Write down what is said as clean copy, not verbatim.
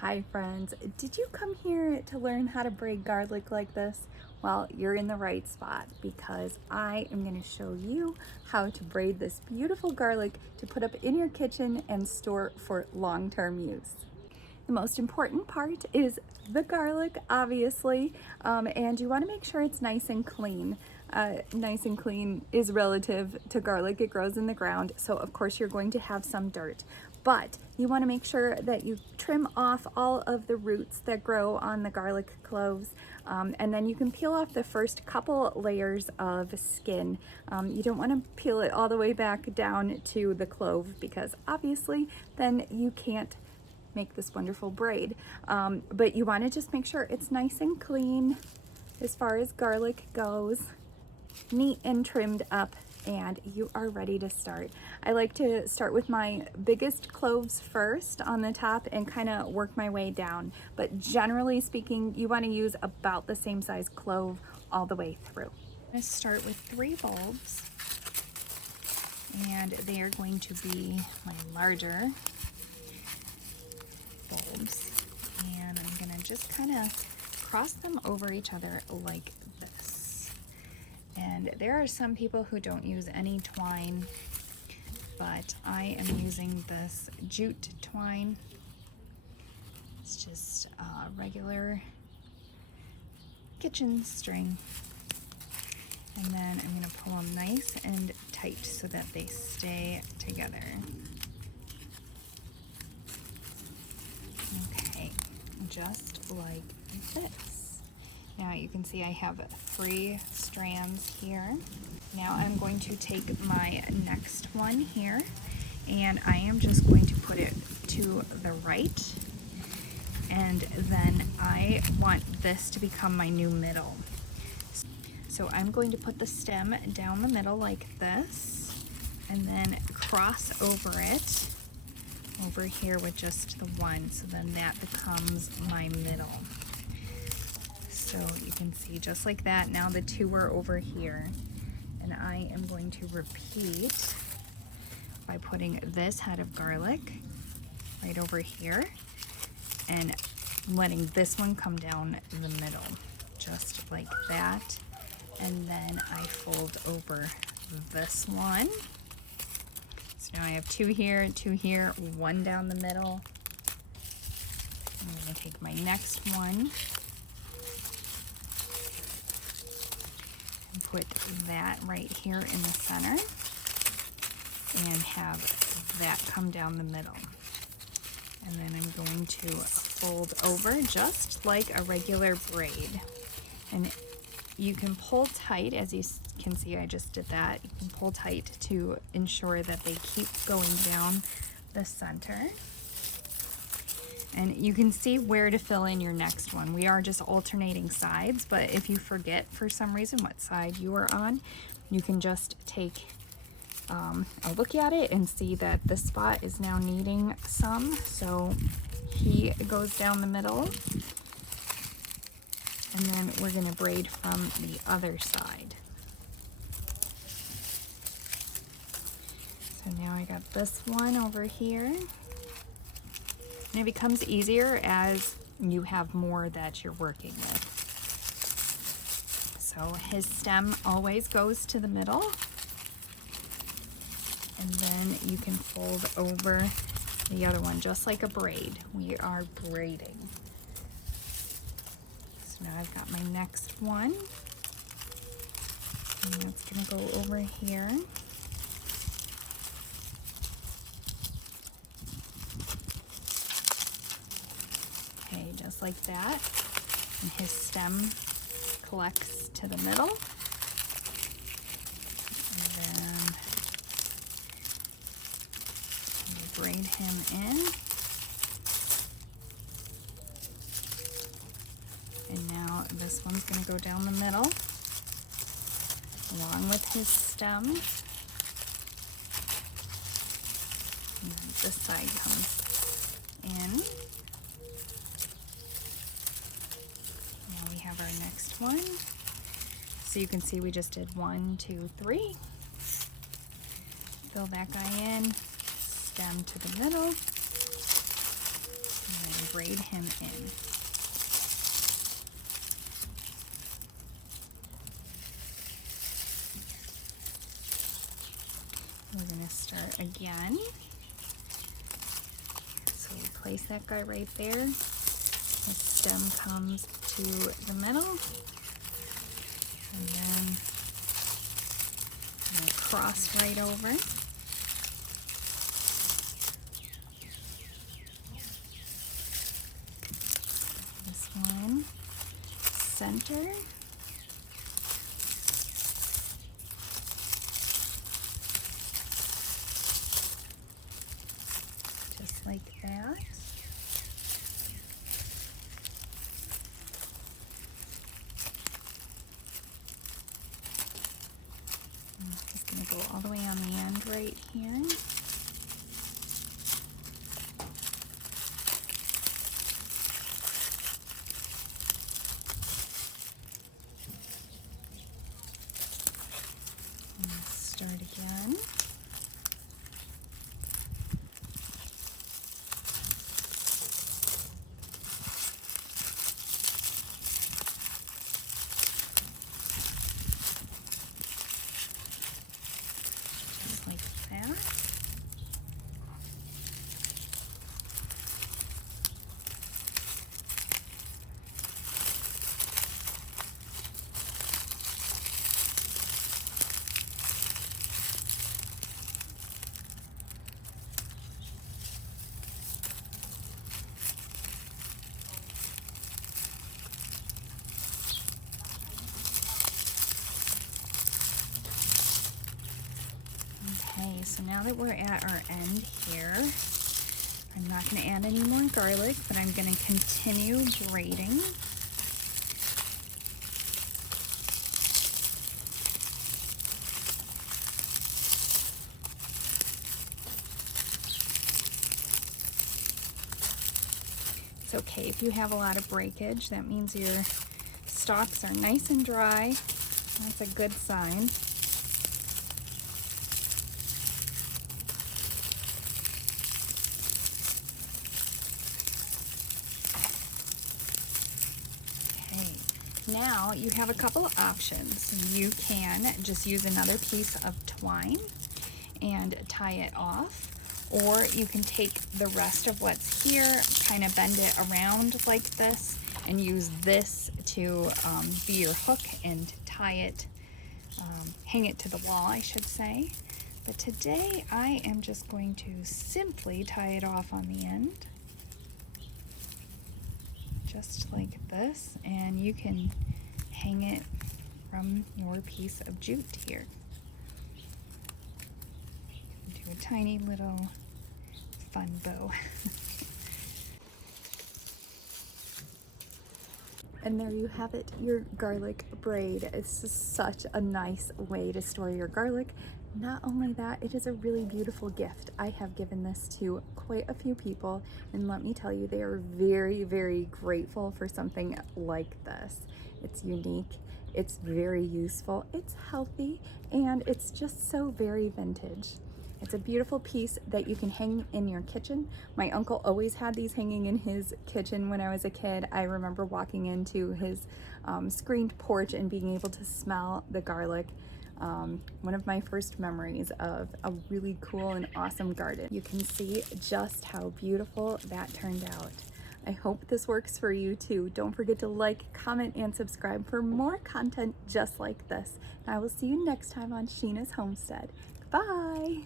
Hi friends, did you come here to learn how to braid garlic like this? Well, you're in the right spot because I am going to show you how to braid this beautiful garlic to put up in your kitchen and store for long-term use. The most important part is the garlic, obviously, and you want to make sure it's nice and clean. Nice and clean is relative to garlic. It grows in the ground, so of course you're going to have some dirt. But you want to make sure that you trim off all of the roots that grow on the garlic cloves, and then you can peel off the first couple layers of skin. You don't want to peel it all the way back down to the clove because obviously then you can't make this wonderful braid. But you want to just make sure it's nice and clean as far as garlic goes, neat and trimmed up, and you are ready to start. I like to start with my biggest cloves first on the top and kind of work my way down. But generally speaking, you want to use about the same size clove all the way through. I'm going to start with 3 bulbs, and they are going to be my larger bulbs, and I'm gonna just kind of cross them over each other like this. And there are some people who don't use any twine, but I am using this jute twine. It's just regular kitchen string, and then I'm gonna pull them nice and tight so that they stay together. Okay, just like this. Now you can see I have 3 strands here. Now I'm going to take my next one here, and I am just going to put it to the right, and then I want this to become my new middle. So I'm going to put the stem down the middle like this, and then cross over it over here with just the one, so then that becomes my middle. So you can see just like that. Now the 2 are over here, and I am going to repeat by putting this head of garlic right over here and letting this one come down the middle, just like that. And then I fold over this one. So now I have 2 here, 2 here, 1 down the middle. I'm going to take my next one and put that right here in the center and have that come down the middle. And then I'm going to fold over just like a regular braid. And you can pull tight, as you can see I just did that. You can pull tight to ensure that they keep going down the center. And you can see where to fill in your next one. We are just alternating sides, but if you forget for some reason what side you are on, you can just take a look at it and see that this spot is now needing some. So he goes down the middle. And then we're going to braid from the other side. So now I got this one over here. And it becomes easier as you have more that you're working with. So his stem always goes to the middle. And then you can fold over the other one just like a braid. We are braiding. Now I've got my next one, and that's going to go over here. Okay, just like that. And his stem collects to the middle. And then we'll braid him in. And now this one's going to go down the middle along with his stem. And then this side comes in. Now we have our next one. So you can see we just did 1, 2, 3. Fill that guy in, stem to the middle, and then braid him in. We're going to start again. So we place that guy right there. The stem comes to the middle. And then we'll cross right over. This one, center. Just like that. I'm just going to go all the way on the end right here. Start again. Just like that. Okay, so now that we're at our end here, I'm not going to add any more garlic, but I'm going to continue braiding. It's okay if you have a lot of breakage. That means your stalks are nice and dry. That's a good sign. Now you have a couple of options. You can just use another piece of twine and tie it off, or you can take the rest of what's here, kind of bend it around like this, and use this to be your hook and tie it, hang it to the wall, I should say. But today I am just going to simply tie it off on the end. Just like this, and you can hang it from your piece of jute here. Do a tiny little fun bow. And there you have it, your garlic braid. It's just such a nice way to store your garlic. Not only that, it is a really beautiful gift. I have given this to quite a few people, and let me tell you, they are very, very grateful for something like this. It's unique, it's very useful, it's healthy, and it's just so very vintage. It's a beautiful piece that you can hang in your kitchen. My uncle always had these hanging in his kitchen when I was a kid. I remember walking into his screened porch and being able to smell the garlic. One of my first memories of a really cool and awesome garden. You can see just how beautiful that turned out. I hope this works for you too. Don't forget to like, comment, and subscribe for more content just like this. And I will see you next time on Sheena's Homestead. Bye!